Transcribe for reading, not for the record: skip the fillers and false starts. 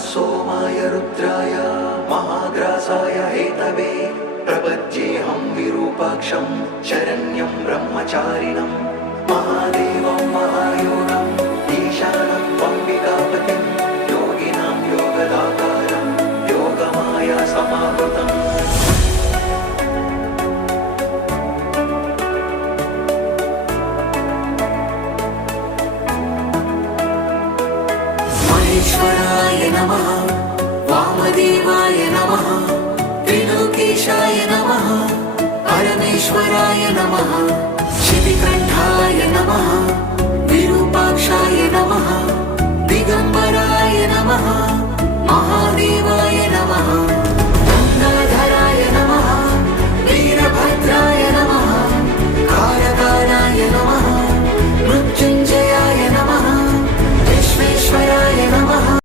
सोमाय रुद्राय महाग्रासाय हेतवे प्रपद्येऽहं विरूपाक्षं शरण्यं ब्रह्मचारिणं महादेवं महायोगम् ईशानं त्वम्बिकापतिं योगिनां योगदातारं योगमाया समावृतम् महेश्वराय नमः, वामदेवाय नमः, त्रिलोकेशाय नमः, परमेश्वराय नमः।